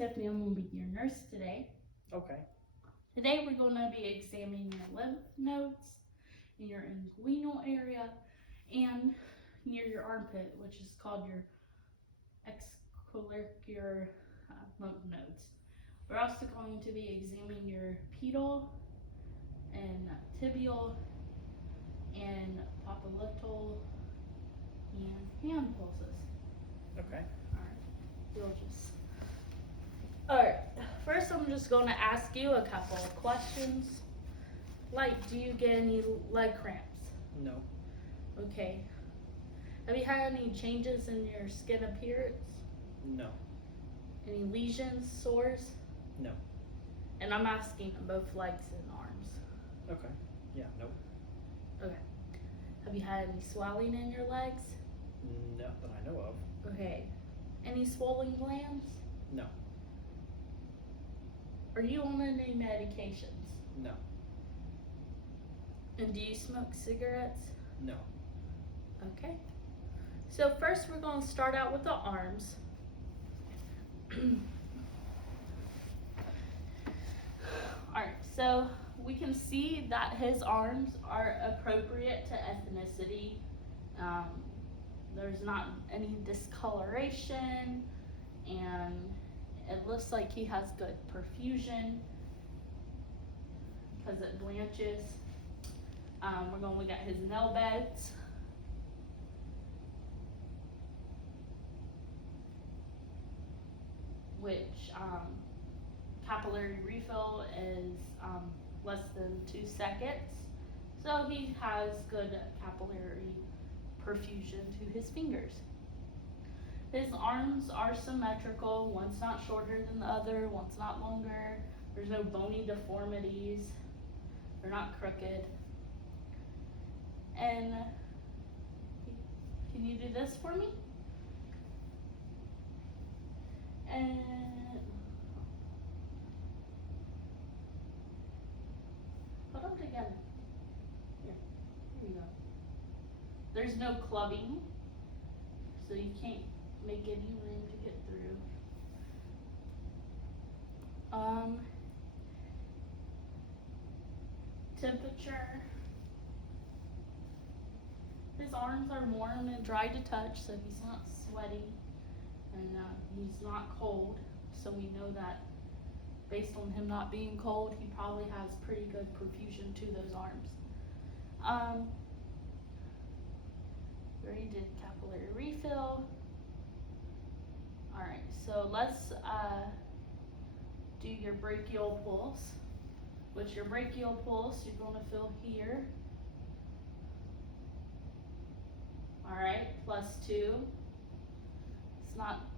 Tiffany. I'm going to be your nurse today. Okay. Today we're going to be examining your lymph nodes in your inguinal area and near your armpit, which is called your extracurricular lymph nodes. We're also going to be examining your pedal and tibial and popliteal and hand pulses. Okay. Alright, first I'm just going to ask you a couple of questions. Like, do you get any leg cramps? No. Okay. Have you had any changes in your skin appearance? No. Any lesions, sores? No. And I'm asking both legs and arms. Okay. Yeah, no. Okay. Have you had any swelling in your legs? Not that I know of. Okay. Any swollen glands? No. Are you on any medications? No. And do you smoke cigarettes? No. Okay. So first we're going to start out with the arms. Alright, so we can see that his arms are appropriate to ethnicity. There's not any discoloration, and it looks like he has good perfusion because it blanches. We're going to look at his nail beds. Which capillary refill is less than 2 seconds. So he has good capillary perfusion to his fingers. His arms are symmetrical. One's not shorter than the other, one's not longer. There's no bony deformities. They're not crooked. And can you do this for me? And put them together. Here you go. There's no clubbing, so you can't make any room to get through. Temperature. His arms are warm and dry to touch, so he's not sweaty, and he's not cold. So we know that based on him not being cold, he probably has pretty good perfusion to those arms. We already did capillary refill. Alright, so let's do your brachial pulse. With your brachial pulse, you're going to feel here. Alright, +2. It's not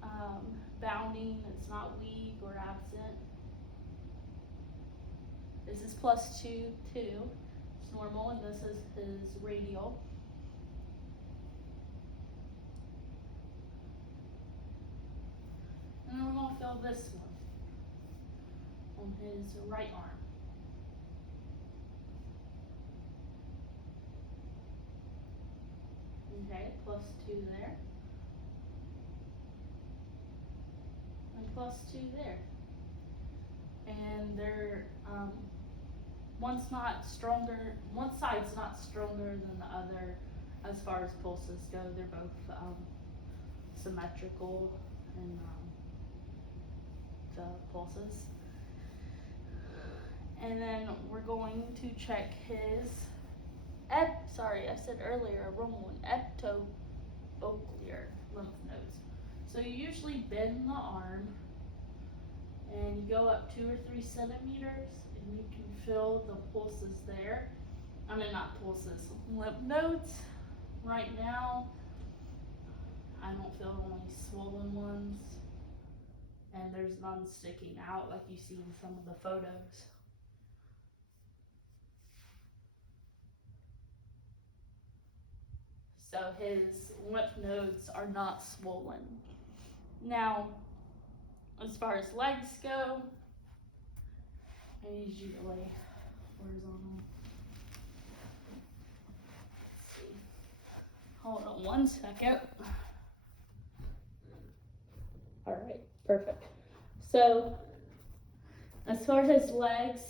bounding, it's not weak or absent. This is +2 too. It's normal, and this is his radial. And then we're going to feel this one on his right arm. Okay, +2 there. And +2 there. And they're, one's not stronger, one side's not stronger than the other as far as pulses go. They're both symmetrical in the pulses. And then we're going to check his I said earlier, a wrong one, ectocochlear lymph nodes. So you usually bend the arm and you go up 2 or 3 centimeters and you can feel the pulses there. I mean, not pulses, lymph nodes. Right now, I don't feel any swollen ones, and there's none sticking out like you see in some of the photos. So his lymph nodes are not swollen. Now, as far as legs go, I need you to lay horizontal. Let's see. Hold on 1 second. All right, perfect. So, as far as his legs,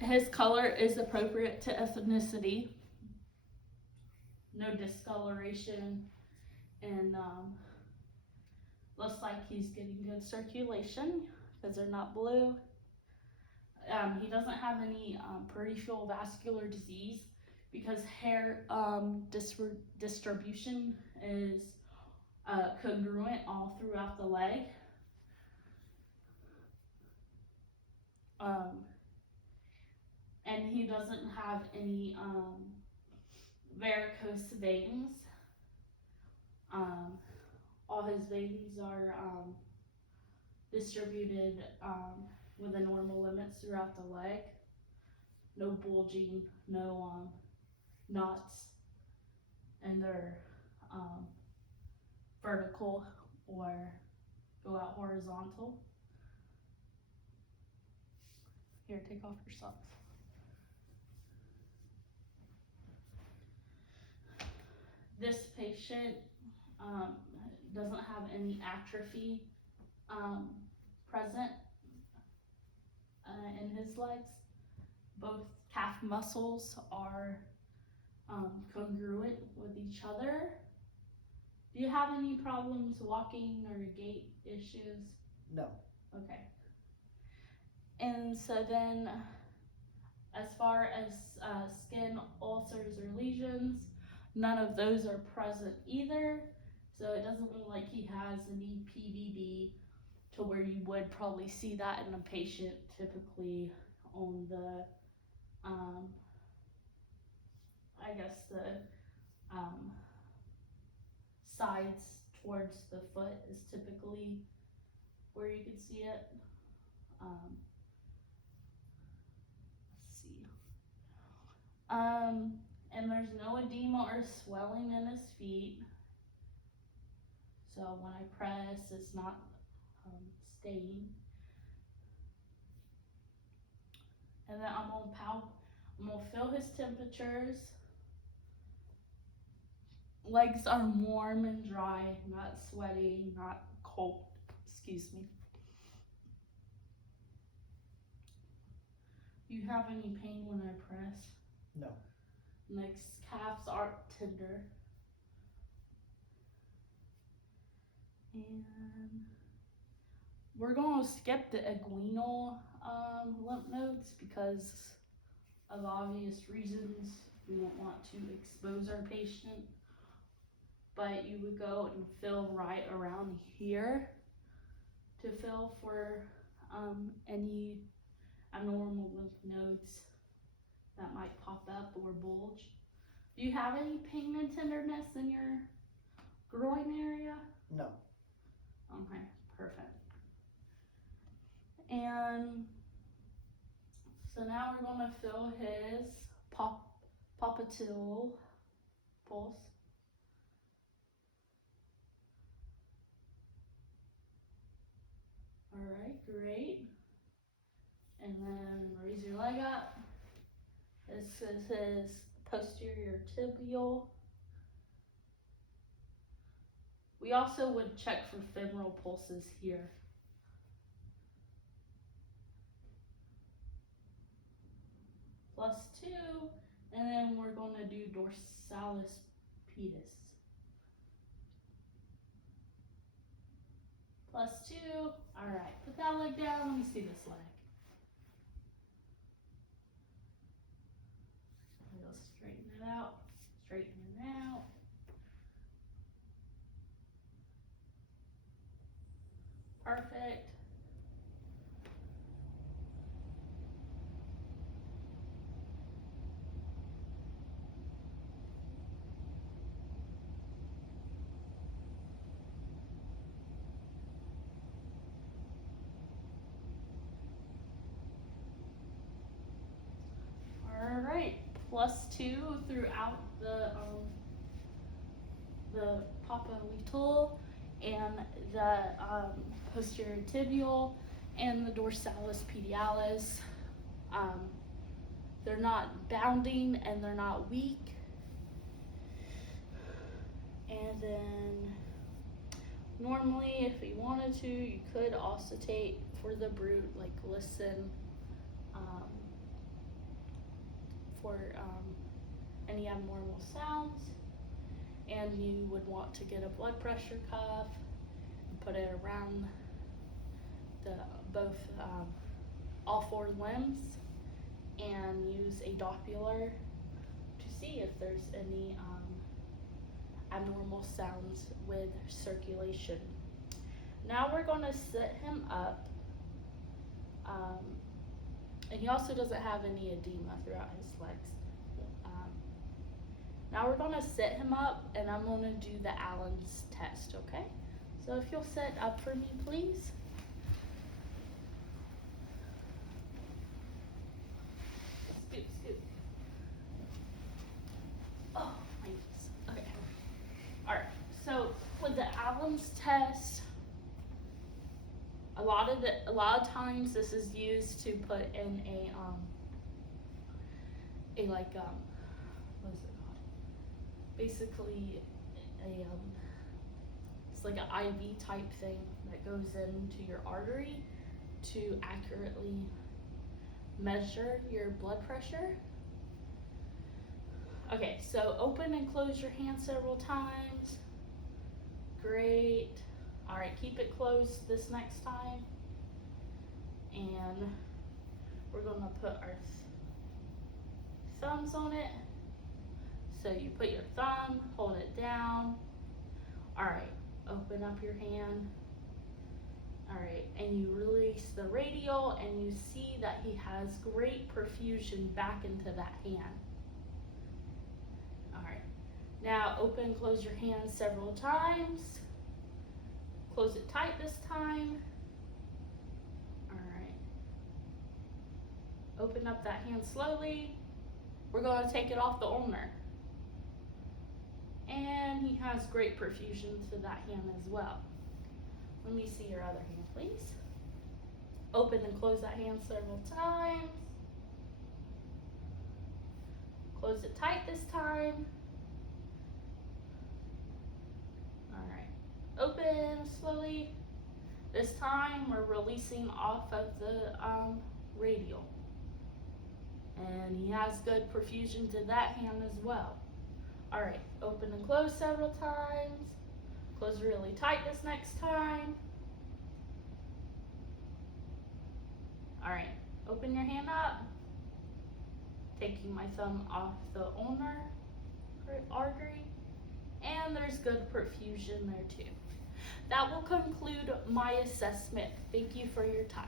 his color is appropriate to ethnicity. No discoloration, and looks like he's getting good circulation because they're not blue. He doesn't have any peripheral vascular disease because hair distribution is congruent all throughout the leg. And he doesn't have any varicose veins. All his veins are distributed within normal limits throughout the leg. No bulging, no knots, and they're vertical or go out horizontal. Here, take off your socks. This patient doesn't have any atrophy present in his legs. Both calf muscles are congruent with each other. Do you have any problems walking or gait issues? No. Okay. And so then, as far as skin ulcers or lesions, none of those are present either. So it doesn't look like he has any PVB to where you would probably see that in a patient typically on the, I guess the sides towards the foot is typically where you could see it. Let's see. And there's no edema or swelling in his feet. So when I press, it's not staying. And then I'm gonna feel his temperatures. Legs are warm and dry, not sweaty, not cold. Excuse me. Do you have any pain when I press? No. Next, calves aren't tender. And we're gonna skip the inguinal lymph nodes because of obvious reasons. We don't want to expose our patient. But you would go and feel right around here to feel for any abnormal lymph nodes that might pop up or bulge. Do you have any pain and tenderness in your groin area? No. Okay, perfect. And so now we're gonna feel his popliteal pulse. All right, great. And then raise your leg up. This is his posterior tibial. We also would check for femoral pulses here. +2, and then we're going to do dorsalis pedis. +2, all right, put that leg down, let me see this leg. We'll straighten it out, straighten it out. Perfect. All right, +2 throughout the popliteal and the posterior tibial and the dorsalis pedialis. They're not bounding and they're not weak. And then Normally, if you wanted to, you could auscultate for the brute, like listen for any abnormal sounds. And you would want to get a blood pressure cuff and put it around both all four limbs, and use a Doppler to see if there's any abnormal sounds with circulation. Now we're going to sit him up, and he also doesn't have any edema throughout his legs. Now we're going to sit him up, and I'm going to do the Allen's test, okay? So if you'll sit up for me, please. Scoot, scoot. Oh, my knees. Okay. Alright, so with the Allen's test, a lot of times this is used to put in what is it called? Basically it's like an IV type thing that goes into your artery to accurately measure your blood pressure. Okay, so open and close your hand several times. Great. Alright, keep it closed this next time. And we're going to put our thumbs on it. So you put your thumb, hold it down. Alright, open up your hand. Alright, and you release the radial, and you see that he has great perfusion back into that hand. Alright, now open and close your hand several times. Close it tight this time. Alright. Open up that hand slowly. We're going to take it off the ulnar. And he has great perfusion to that hand as well. Let me see your other hand, please. Open and close that hand several times. Close it tight this time. Alright. Open slowly. This time we're releasing off of the radial. And he has good perfusion to that hand as well. Alright, open and close several times. Close really tight this next time. Alright, open your hand up. Taking my thumb off the ulnar artery. And there's good perfusion there too. That will conclude my assessment. Thank you for your time.